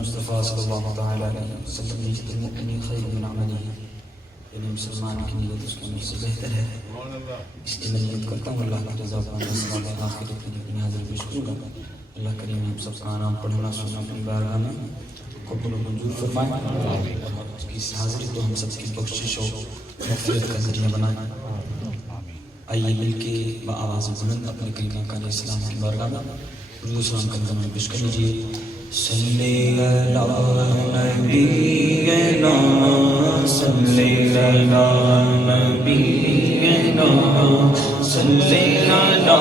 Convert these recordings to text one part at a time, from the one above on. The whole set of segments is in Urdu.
مصطفیٰ صلی اللہ تعالیٰ علیہ وسلم نیت المؤمن خیر من عملہ، یعنی مسلمان کی نیت اس کے عمل سے بہتر ہے. اس لیے میں نیت کرتا ہوں اللہ کی رضا پانا صلاۃ آخرت کی اپنی حاضر پیش کروں گا. اللہ کریم ہم سب کا نام پڑھنا سننا اپنی بارگاہ میں قبول و منظور فرمائیں اور اس کی حاضری کو ہم سب کی بخشش و مغفرت کا ذریعہ بنائیں. آئیے مل کے بآواز بلند اپنے کلمہ کا اسلام کی بارگاہ میں درود و سلام کا نظام پیش کر لیجیے. صلی علی نبینا صلی علی نبینا صلی علی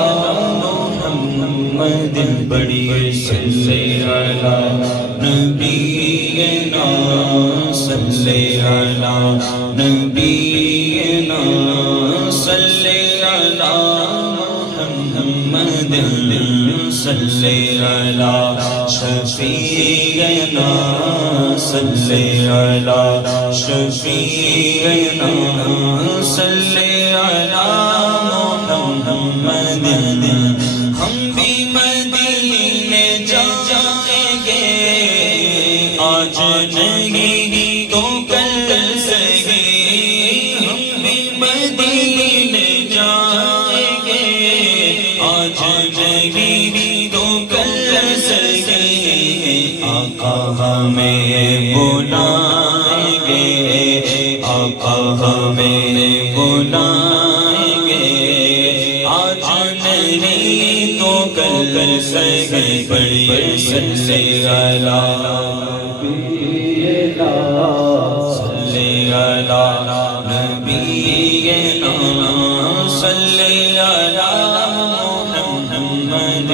محمد بڑی صلی علی نبینا صلی علی نبینا صلی علی محمد صلی علی شفیعنا صلی علی شفیعنا صلی علی محمد. ہم بھی مدینے جائیں گے آج نہیں تو کل سہی. ہم بھی مدینے جائیں گے آج نہیں تو کل سہی. آقا ہمیں بلائیں گے آقا ہمیں بلائیں گے آج نہیں تو کل سہی. بڑی صلی علی نبینا صلی علی نبینا صلی علی محمد.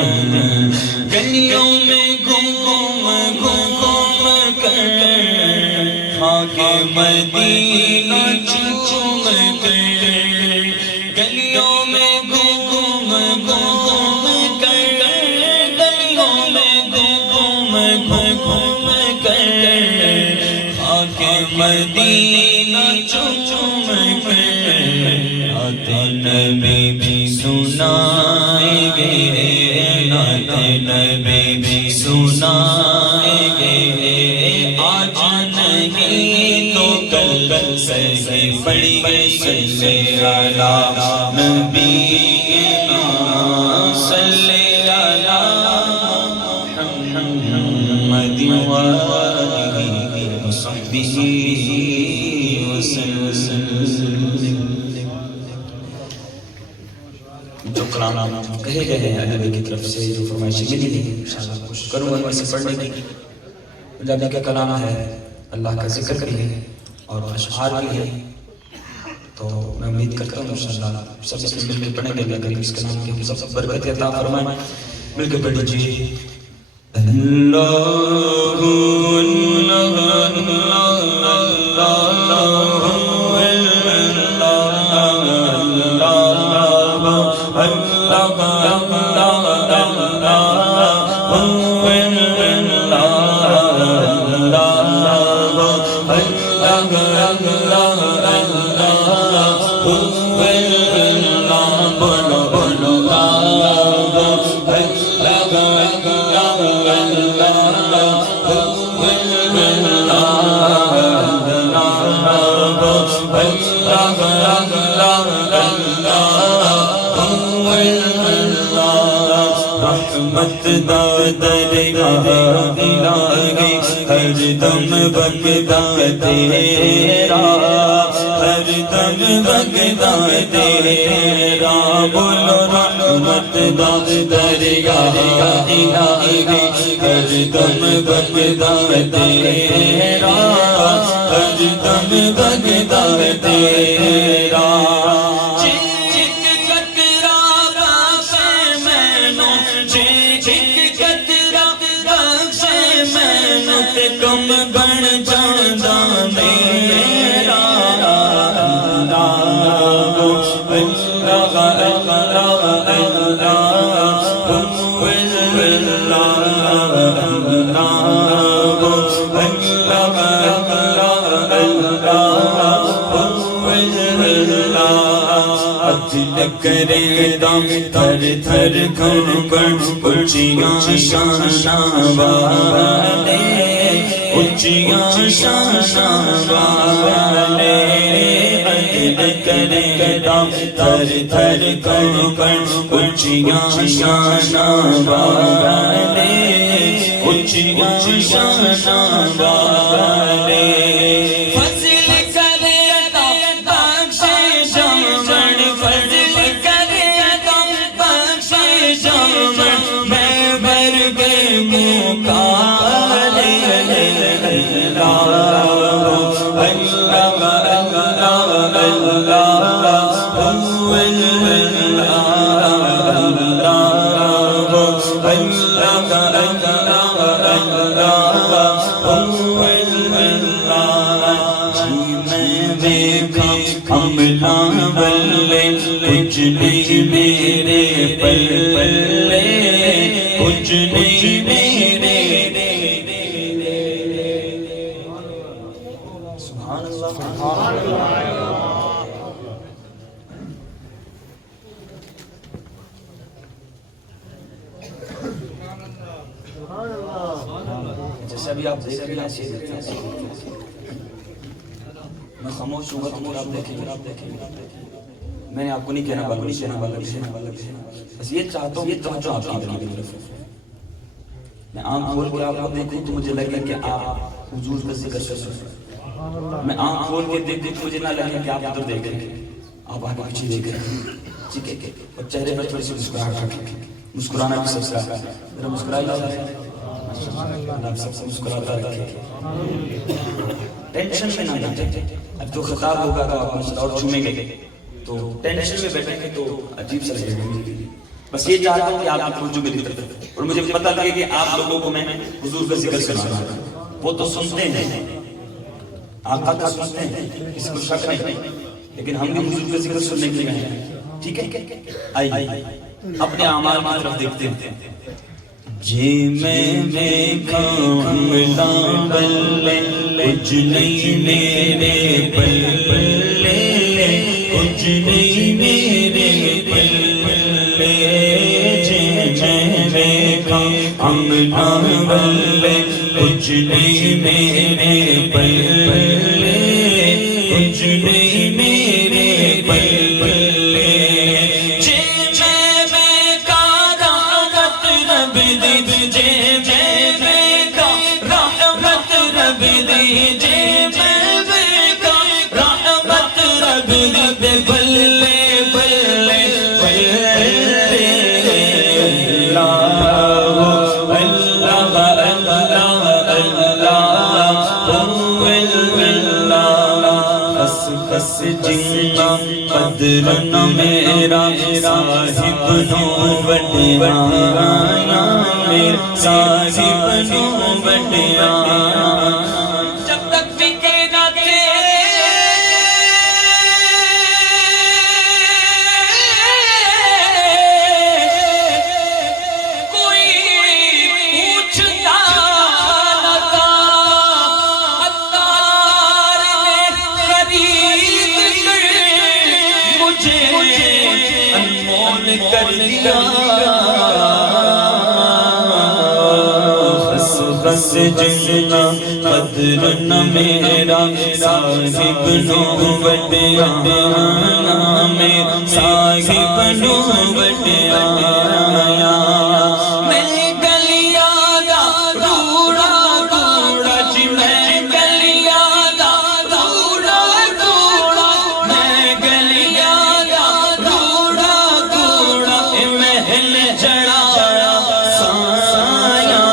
گلیوں میں گھوم کر خاک مدینہ چوم کر گلیوں میں گھوم کر گلیوں میں گھوم کر خاک مدینہ چوم کر نعت نبی بھی سنائیں گے نعت نبی بھی سنائیں گے آج نہیں تو کل سہی. بڑی صلی علی نبینا صلی علی محمد وآلہ وصحبہ وسلم. جو کلام کہے گئے ہیں نبی کی طرف سے جو فرمائشیں ملی ہیں انشاءاللہ کوشش کروں گا ان میں سے پڑھنے کی. نبی کا کلام ہے اللہ کا ذکر بھی ہے اور اشعار بھی ہے تو میں امید کرتا ہوں انشاءاللہ سب سے مل کے پڑھیں گے. اللہ کریم اس کلام کی ہم سب برکت عطا فرمائیں. مل کے پڑھ لیجیے. اللہ رحمت درگاہ الہی ہر دم بغدا تیرا ہر دم بغدا تیرا. بولو رحمت درگاہ الہی ہر دم بغدا تیرا ہر دم بغدا تیرا. کم بن جانا میرا کرے دم تھر تھر کھن پر پچیاں شانہ والے اونچیاں شان والے عدل کرے گا تھر تھر کنکن اونچیاں شان والے اونچیاں شان والے فضل کرے عطا بخشے جامن فضل کرے عطا بخشے جامن میں بھر گئے منہ کالے کچھ نہیں میرے پلے کچھ نہیں میرے سبحان اللہ جیسے ابھی آپ دیکھ رہے ہیں میں خاموش ہوں گا آپ دیکھیں گے میں نے آپ کو نہیں کہنا بس یہ چاہتا ہوں یہ توجہ آپ کی طرف میں آنکھ کھول کے آپ کو دیکھوں تو مجھے لگے کہ آپ حضور کا ذکر کر سکتے میں آنکھ کھول کے دیکھ تو مجھے نہ لگے کہ آپ ادھر دیکھ رہے ہیں آپ آگے پیچھے دیکھ رہے ہیں ٹھیک ہے اور چہرے پر تھوڑی سی مسکرانا بھی سب کا ذرا مسکرائی آپ سب سے مسکراتا رکھے ٹینشن میں نہ بیٹھے اب جو خطاب ہوگا تو آپ مسئلہ اور چھومیں گے تو ٹینشن میں بیٹھیں گے تو عجیب سا لگے گا بس یہ چاہتا ہوں کہ آپ توجہ میری طرف اور مجھے پتہ لگے کہ آپ لوگوں کو میں حضور کا ذکر سنا رہا ہوں وہ تو سنتے ہیں آقا کا سنتے ہیں اس کو شک نہیں لیکن ہم بھی حضور کا ذکر سننے کے لیے ہیں ٹھیک ہے آئیے اپنے اعمال کی طرف دیکھتے ہیں جی میں دیکھا ملا بلے کچھ نہیں میرے بلے کچھ نہیں میرے بلے جی میں دیکھا ملا بلے کچھ نہیں میرے بلے کچھ نہیں میرے بلے جنہ قدر نہ میرا صاحب نو بٹیا میرا صاحب نو بٹیا جب تک بکے نہ تھے کوئی پوچھتا نہ تھا عطار نے خرید مجھے انمول کر دیا خس جنہ قدر نہ میرا صاحب نو بٹیا میرا صاحب نو بٹیا میں گلیا دا روڑا روڑا جی میں گلیا دا روڑا روڑا میں گلیا دا روڑا روڑا محل چڑھایا سایہ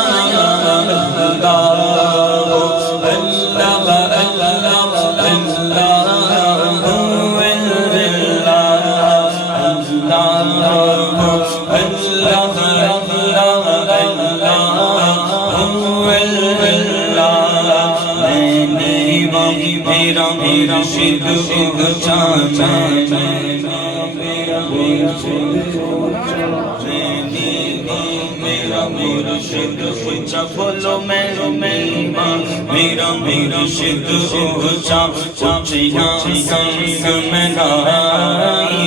میرا مرشد اونچا میرا مرشد اونچا بولو میرا میرا مرشد اونچا اونچیاں سنگ میں لائی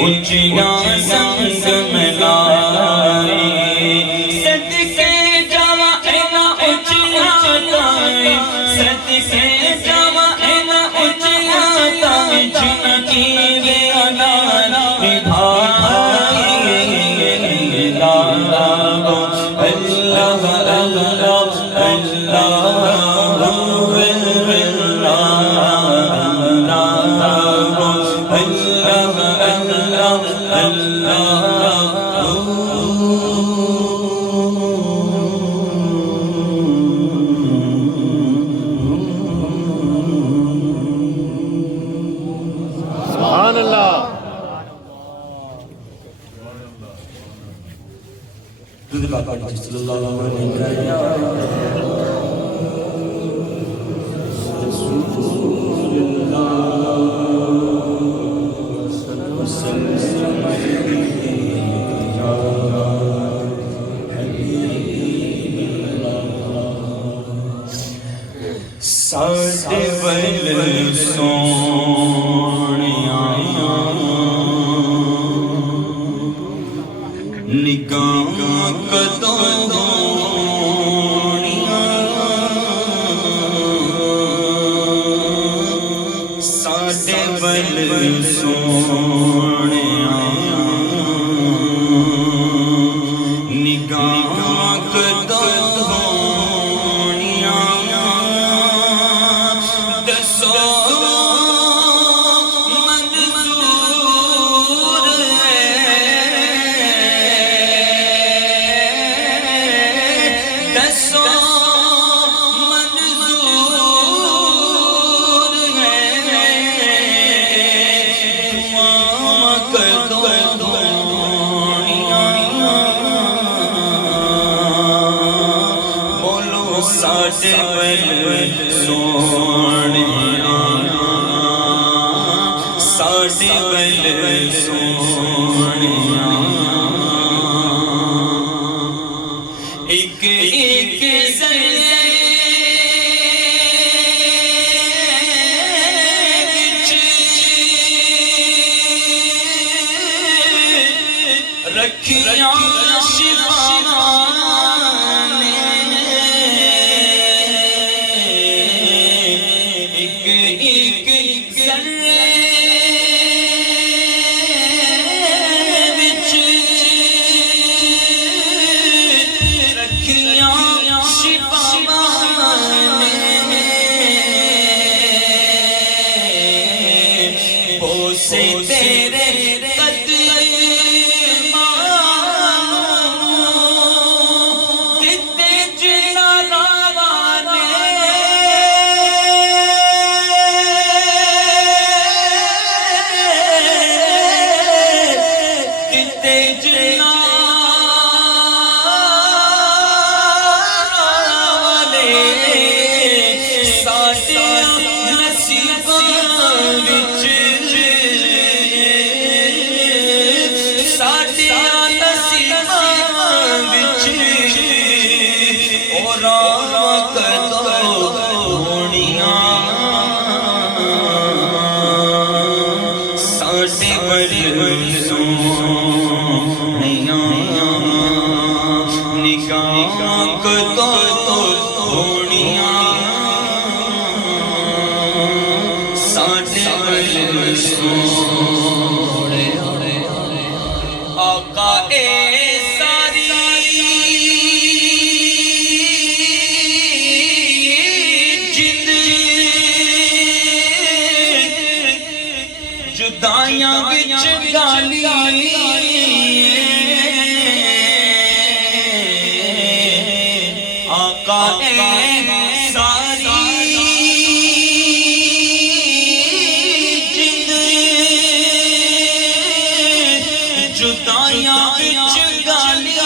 اونچیاں سنگ میں لائی صدقے جاواں اونچیاں صلی اللہ علیہ ساڈے ول سونیا نگاہ کدوں دونیا ساڈے ول سونیا نگاہ کدوں ساڈے ول سونیا ساڈے ول سونیا ایک ایک ذرے وچ رکھیاں شفاواں سے تیرے آقا اے ساری جد جدائیاں وچ گالی آقا اے ساری جد جدائیاں وچ گالی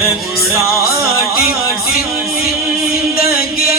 ہن ساڈی زندگی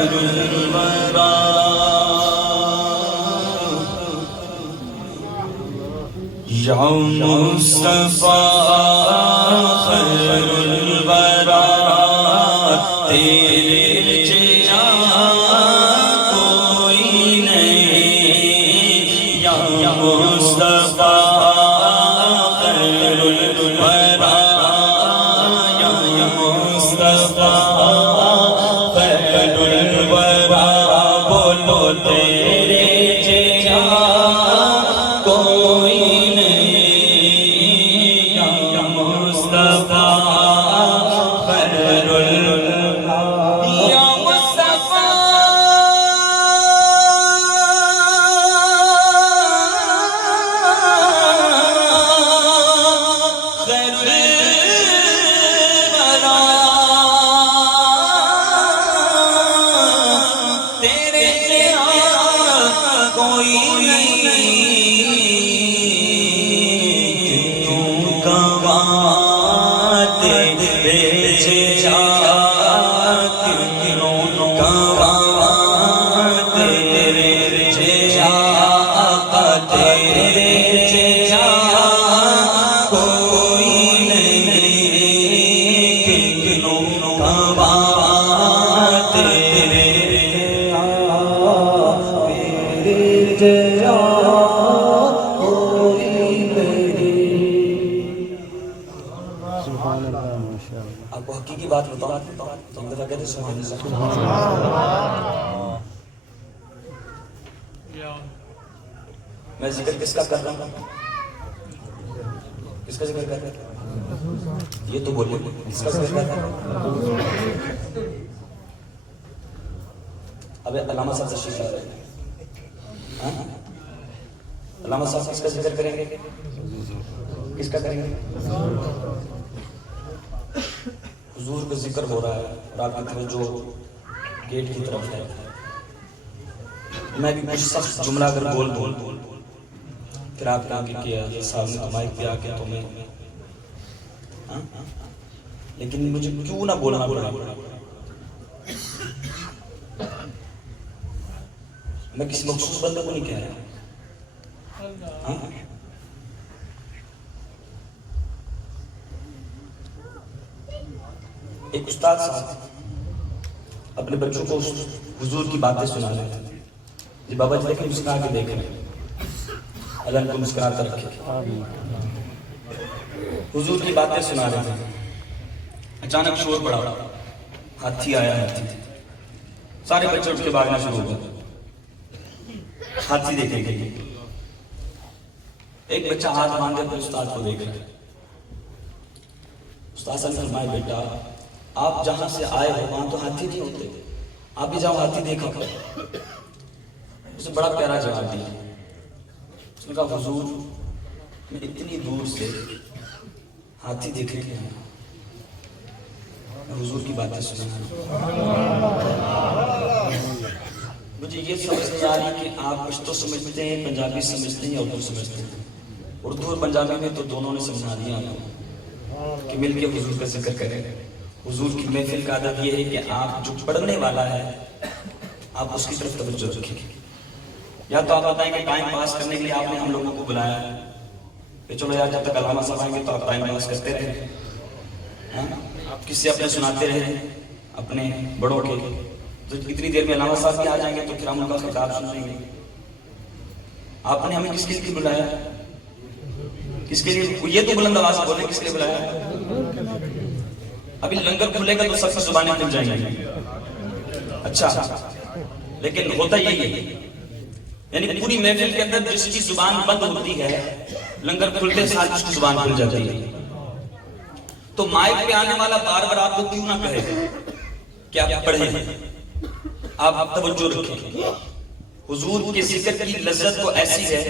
خیر الورا یا مصطفیٰ خیر الورا تیرے جیسا کوئی نہیں یا مصطفیٰ خیر الورا یا مصطفیٰ خیر الورا بولو تیرے جیسا کوئی آپ کو حقیقی بات بتاؤ تو ہم دفعہ کہتے سبحان اللہ. میں ذکر کس کا کر رہا ہوں؟ کس کا ذکر کر رہا ہوں؟ یہ تو بولے کس کا ذکر کر رہا ہوں؟ اب علامہ صاحب تشریف لا رہے ہیں. علامہ صاحب کس کا ذکر کریں گے؟ کس کا کریں گے؟ حضور کا ذکر ہو رہا ہے اور آپ کی توجہ گیٹ کی طرف ہے. میں بھی کچھ سخت جملہ اگر بول پھر آپ نے آگے کیا سامنے تو مائک پہ آ کے تمہیں لیکن مجھے کیوں نہ بولنا پڑا. میں کسی مخصوص بندے کو نہیں کہہ رہا. ایک استاد صاحب اپنے بچوں کو حضور کی باتیں سنا رہے تھے. جی بابا جی دیکھیں مسکرا کے دیکھیں اللہ ان کو مسکراتا رکھے. حضور کی باتیں سنا رہے تھے. اچانک شور پڑا, ہاتھی آیا. ہاتھی سارے بچے اٹھ کے بھاگنا شروع ہو گئے ہاتھی دیکھنے کے لیے. ایک بچہ ہاتھ باندھے اپنے استاد کو دیکھ رہا ہے. استاد صاحب نے فرمایا بیٹا آپ جہاں سے آئے ہو وہاں تو ہاتھی نہیں ہوتے, آپ بھی جاؤ ہاتھی دیکھا. اسے بڑا پیارا جواب دیا. اس نے کہا حضور میں اتنی دور سے ہاتھی دیکھنے کے آیا, میں حضور کی باتیں سنا. مجھے یہ سمجھ نہیں آ رہی کہ آپ پشتو سمجھتے ہیں, پنجابی سمجھتے ہیں یا اردو سمجھتے ہیں. اردو اور پنجابی میں تو دونوں نے سمجھا دیا آپ کہ مل کے حضور کا ذکر کریں. حضور کی محفل کا ادب یہ ہے کہ آپ جو پڑھنے والا ہے آپ اس کی طرف توجہ رکھیں. یا تو آپ بتائیں کہ ٹائم پاس کرنے کے لیے آپ نے ہم لوگوں کو بلایا ہے کہ چلو یار جب تک علامہ صاحب آئیں گے تو آپ ٹائم پاس کرتے رہیں, آپ کس سے اپنے سناتے رہیں اپنے بڑوں کے. تو اتنی دیر میں علامہ صاحب بھی آ جائیں گے تو پھر ہم ان کا خطاب سن لیں گے. آپ نے ہمیں کس کے لیے بلایا؟ کس کے لیے؟ یہ تو بلند آواز بولیں کس کے لیے بلایا؟ ابھی لنگر کھلے گا تو سب کی زبانیں کھل جائیں گی. اچھا لیکن ہوتا یہی ہے یعنی پوری محفل کے اندر جس کی زبان بند ہوتی ہے لنگر کھلتے ساتھ اس کی زبان کھل جاتی ہے. تو مائک پہ آنے والا بار بار آپ کو کیوں نہ کہے کہ آپ پڑھیں, آپ توجہ رکھیں. حضور کے ذکر کی لذت کو ایسی ہے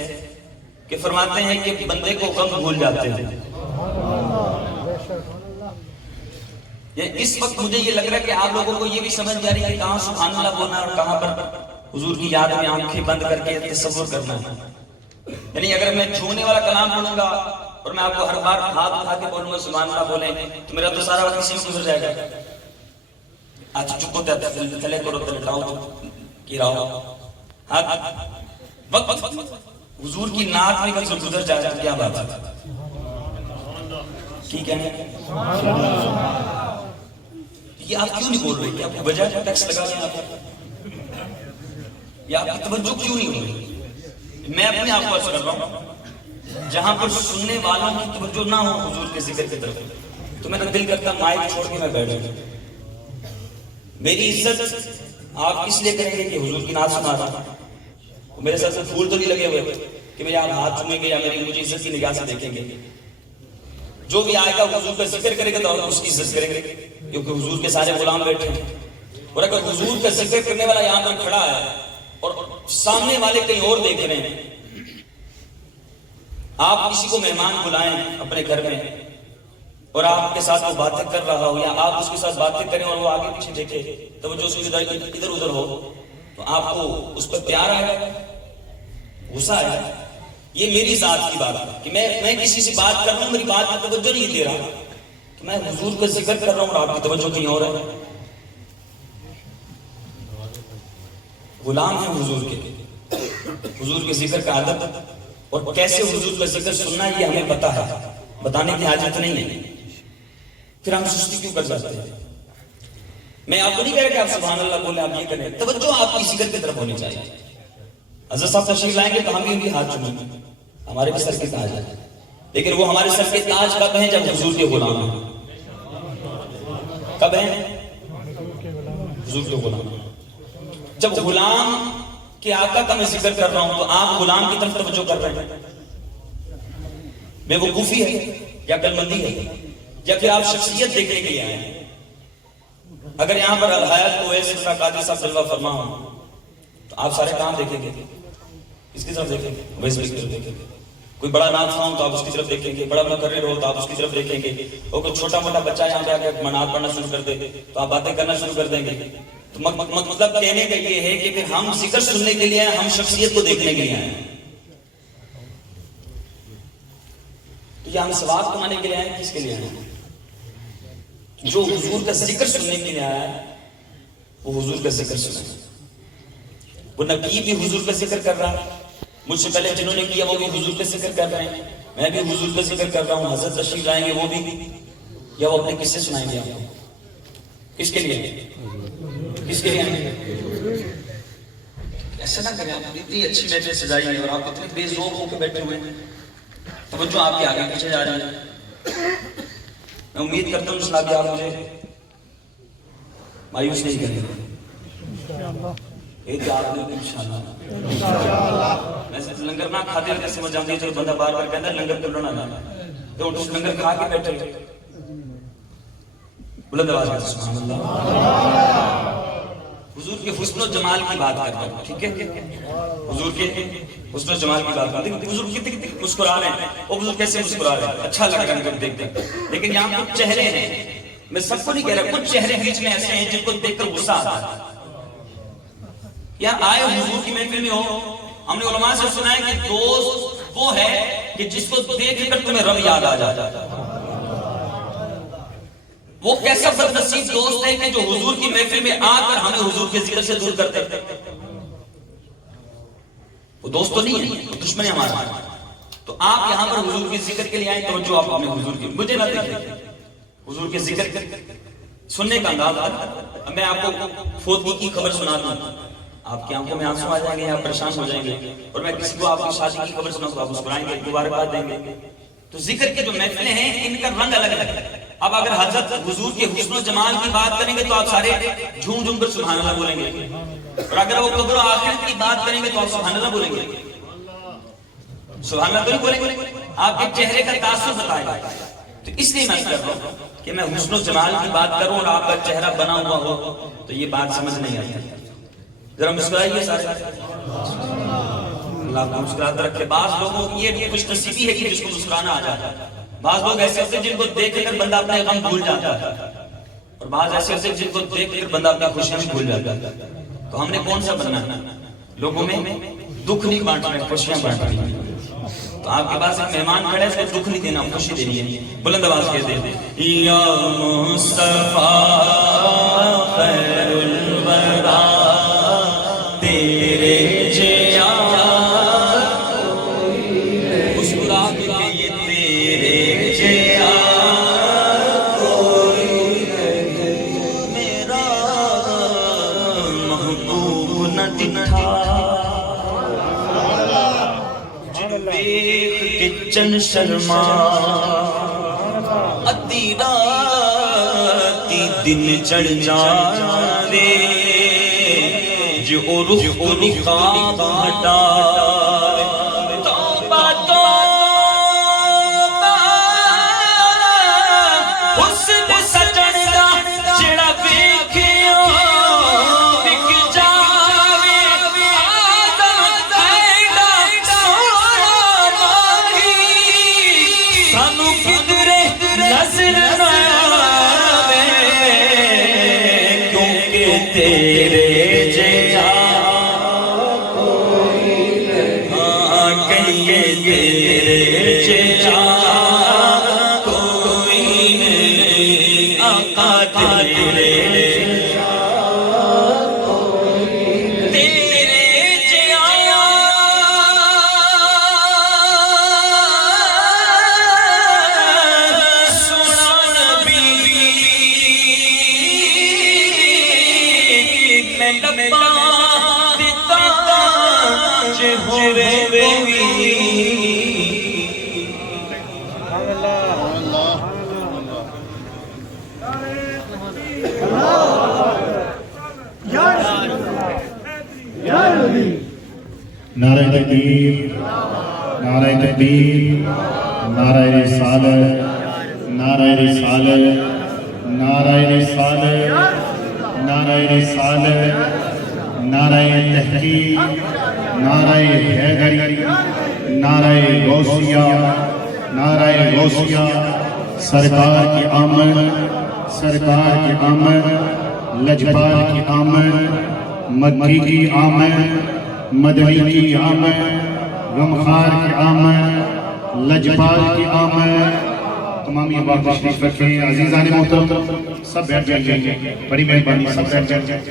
کہ فرماتے ہیں کہ بندے کو غم بھول جاتے ہیں. اس وقت مجھے یہ لگ رہا ہے کہ آپ لوگوں کو یہ بھی سمجھ جا رہی ہے کہ کہاں سبحان اللہ بولنا اور کہاں پر حضور کی یاد میں آنکھیں بند کر کے تصور کرنا ہے. یعنی اگر میں چھونے والا کلام پڑھوں گا اور میں آپ کو ہر بار ہاتھ اٹھا کے بولوں گا سبحان اللہ بولیں تو میرا تو سارا وقت اسی میں گزر جائے گا. آج چکوتے تلے کرو تلٹاؤ کی راؤ وقت حضور کی نعت میں کل گزر جائے تو کیا بات ہے کی کہنے یہ آپ کیوں نہیں بول رہے کہ آپ کو بجائے ٹیکس لگا دیں آپ یا آپ کی توجہ کیوں نہیں ہو رہی؟ میں اپنے آپ کو عرض کر رہا ہوں جہاں پر سننے والوں کی توجہ نہ ہو حضور کے ذکر کی طرف تو میرا دل کرتا مائک چھوڑ کے میں بیٹھ جاؤں. میری عزت آپ اس لیے کریں گے کہ حضور کی نعت سنا رہا ہوں. میرے ساتھ پھول تو نہیں لگے ہوئے کہ میرے آپ ہاتھ چومیں گے یا میری مجھے عزت کی نگاہ سے دیکھیں گے. جو بھی آئے گا حضور کا ذکر کرے گا تو اس کی عزت کریں گے کیونکہ حضور کے سارے غلام بیٹھے ہیں. اور اگر حضور کا ذکر کرنے والا یہاں پر کھڑا ہے اور سامنے والے کہیں اور دیکھ رہے ہیں, آپ کسی کو مہمان بلائیں اپنے گھر میں اور آپ کے ساتھ وہ باتیں کر رہا ہو یا آپ اس کے ساتھ باتیں کریں اور وہ آگے پیچھے دیکھے تو جو اس کی ادھر ادھر ہو تو آپ کو اس پر پیار آئے گا, غصہ آئے گا. یہ میری ذات کی بات ہے کہ میں کسی سے بات کر رہا ہوں, میری بات میں توجہ نہیں دے رہا کہ میں حضور کا ذکر کر رہا ہوں اور آپ کی توجہ کہیں اور ہے. غلام ہیں حضور کے, حضور کے ذکر کا عادت اور کیسے حضور کا ذکر سننا یہ ہمیں پتا ہے, بتانے کی حاجت نہیں ہے. پھر ہم سستی کیوں کر جاتے ہیں؟ میں آپ کو نہیں کہہ رہا کہ آپ سبحان اللہ بولیں, آپ یہ کریں, توجہ آپ کی ذکر کی طرف ہونی چاہیے. حضرت صاحب تشریف لائیں گے تو ہم بھی ہاتھ چومیں گے, ہمارے بھی سر کے تاج ہے, لیکن وہ ہمارے سر کے تاج کب ہیں؟ جب حضور کے غلام ہیں. کب ہیں؟ حضور کے غلام. جب غلام کے آقا کا میں ذکر کر رہا ہوں تو آپ غلام کی طرف توجہ کر رہے ہیں. بے وقوفی ہے یا عقل مندی ہے یا پھر آپ شخصیت دیکھنے کے لیے آئے ہیں؟ اگر یہاں پر الحیات کو ایسے قادری صاحب جلوہ فرما ہوں تو آپ سارے کام دیکھیں گے, اس کی طرف دیکھیں گے, ویسے کی طرف دیکھیں گے. کوئی بڑا نام خواہوں تو آپ اس کی طرف دیکھیں گے, بڑا مقرر ہو تو آپ اس کی طرف دیکھیں گے, اور کوئی چھوٹا موٹا بچہ یہاں پہ آ کے منات پڑھنا شروع کر دے تو آپ باتیں کرنا شروع کر دیں گے. تو مطلب کہنے کا یہ ہے کہ پھر ہم ذکر سننے کے لیے آئے, ہم شخصیت کو دیکھنے کے لیے آئے. تو یہ ہم ثواب کمانے کے لیے آئے, کس کے لیے آئے؟ جو حضور کا ذکر سننے کے لیے آیا وہ حضور کا ذکر سنے. وہ نبی بھی حضور کا ذکر کر رہا ہے, مجھ سے پہلے جنہوں نے کیا وہ بھی حضور کا ذکر کر رہے ہیں, میں بھی حضور کا ذکر کر رہا ہوں. حضرت تشریف لائیں گے وہ بھی, یا وہ اپنے قصے سنائیں گے آپ کو. کس کے لیے؟ کس کے لیے؟ ایسا نہ کریں, آپ اتنی اچھی محفل سجائی ہے اور آپ اتنے بے ذوق ہو کے بیٹھے ہوئے ہیں, توجہ آپ کے آگے پیچھے جا رہی ہے. میں امید کرتا ہوں جناب آپ مجھے مایوس نہیں کریں گے. ایک آپ نے انشاءاللہ میں سے لنگر نہ کھاتے ہوئے سمجھ جاؤں گی جو بندہ بار بار کہتا ہے لنگر کر لو نہ تو اس لنگر کھا کے بیٹھے بلند آواز میں سبحان اللہ. حضور کے حسن و جمال کی بات کر رہا ہوں, ٹھیک ہے؟ حضور کے حسن و جمال کی بات کر رہا ہوں. حضور کتنے مسکرا رہے ہیں, اور حضور کیسے مسکرا رہے ہیں, اچھا لگ رہا ہے دیکھ دیکھ. لیکن یہاں کچھ چہرے ہیں, میں سب کو نہیں کہہ رہا, کچھ چہرے بیچ میں ایسے ہیں جن کو دیکھ کر غصہ آتا ہے. یا آئے حضور کی محفل میں ہو, ہم نے علماء سے سنا ہے کہ دوست وہ ہے کہ جس کو دیکھ کر تمہیں رب یاد آ جاتا ہے. وہ کیسا بد نصیب دوست ہے کہ جو حضور کی محفل میں آ کر ہمیں حضور کے ذکر سے دور کرتے ہیں. وہ دوست تو نہیں ہے, دشمن ہے ہمارا. تو آپ یہاں پر حضور کے ذکر کے لیے آئیں تو جو آپ اپنے حضور کی, مجھے نہ دیکھیں, حضور کے ذکر سننے کا انداز. میں آپ کو فوتگی کی خبر سناتا ہوں, آپ کی آنکھوں میں آنسو آ جائیں گے, آپ پریشان ہو جائیں گے. اور میں کسی کو آپ کی شادی کی خبر سناؤں تو آپ مسکرائیں گے, مبارکباد دیں گے. تو ذکر کے جو محفلیں ہیں ان کا رنگ الگ الگ ہے. اب اگر حضرت حضور کے حسن و جمال کی بات کریں گے تو آپ سارے جھوم جھوم کر سبحان اللہ بولیں گے, اور اگر وہ قبر و آخرت کی بات کریں گے تو آپ سبحان اللہ بولیں گے. سبحان اللہ تو نہیں بولیں گے, آپ کے چہرے کا تاثر بتائے گا. تو اس لیے میں کر رہا ہوں کہ میں حسن و جمال کی بات کروں اور آپ کا چہرہ بنا ہوا ہو تو یہ بات سمجھ نہیں آتی. ذرا مسکرائیے سارے, اللہ کو مسکراتا رکھے. بعض لوگوں کی یہ خوش نصیبی ہے کہ جس کو مسکرانا آ جاتا ہے. بعض لوگ ایسے ہوتے ہیں جن کو دیکھ کر بندہ اپنے غم بھول جاتا ہے, اور بعض ایسے ہوتے ہیں جن کو دیکھ کر بندہ اپنی خوشیاں بھی بھول جاتا ہے. تو ہم نے کون سا بننا ہے؟ لوگوں میں دکھ نہیں بانٹنا, خوشیاں بانٹنی. تو آپ کے پاس ایک مہمان کھڑے اس کو دکھ نہیں دینا، خوشی دینی ہے. بلند آواز کہتے ہیں یا مصطفیٰ خیر الورا تیرے جیا مسکرا کے یہ تیرے جیا کوئی میرا محبوب نہ دکھا چن شرما ادی راتی دن چڑھ جاوے جو رخ کو نقاب ہٹاوے توبہ توبہ حسن سجن دا جڑا ویکھیو وک جاوے آدم ایڈا سونا سانو کدرے نظر نہ آوے کیونکہ تیرے جیسا کوئی ہاں کہیے تیرے جیسا کوئی نہیں آقا تیرے نعرہ تکبیر، نعرہ تکبیر، نعرہ رسالت، نعرہ رسالت، نعرہ رسالت، نعرہ رسالت، نعرہ تحقیق، نعرہ حیدری، نعرہ غوثیہ، نعرہ غوثیہ. سرکار کی آمد، سرکار کی آمد، لجپال کی آمد، مکی کی آمد، مدنی کی آمد، غمخوار کی آمد، لجپال کی آمد. تمام یہ بات تشریف رکھیں. عزیزان محترم سب بیٹھ جائیں، بڑی مہربانی سب بیٹھ جائیں.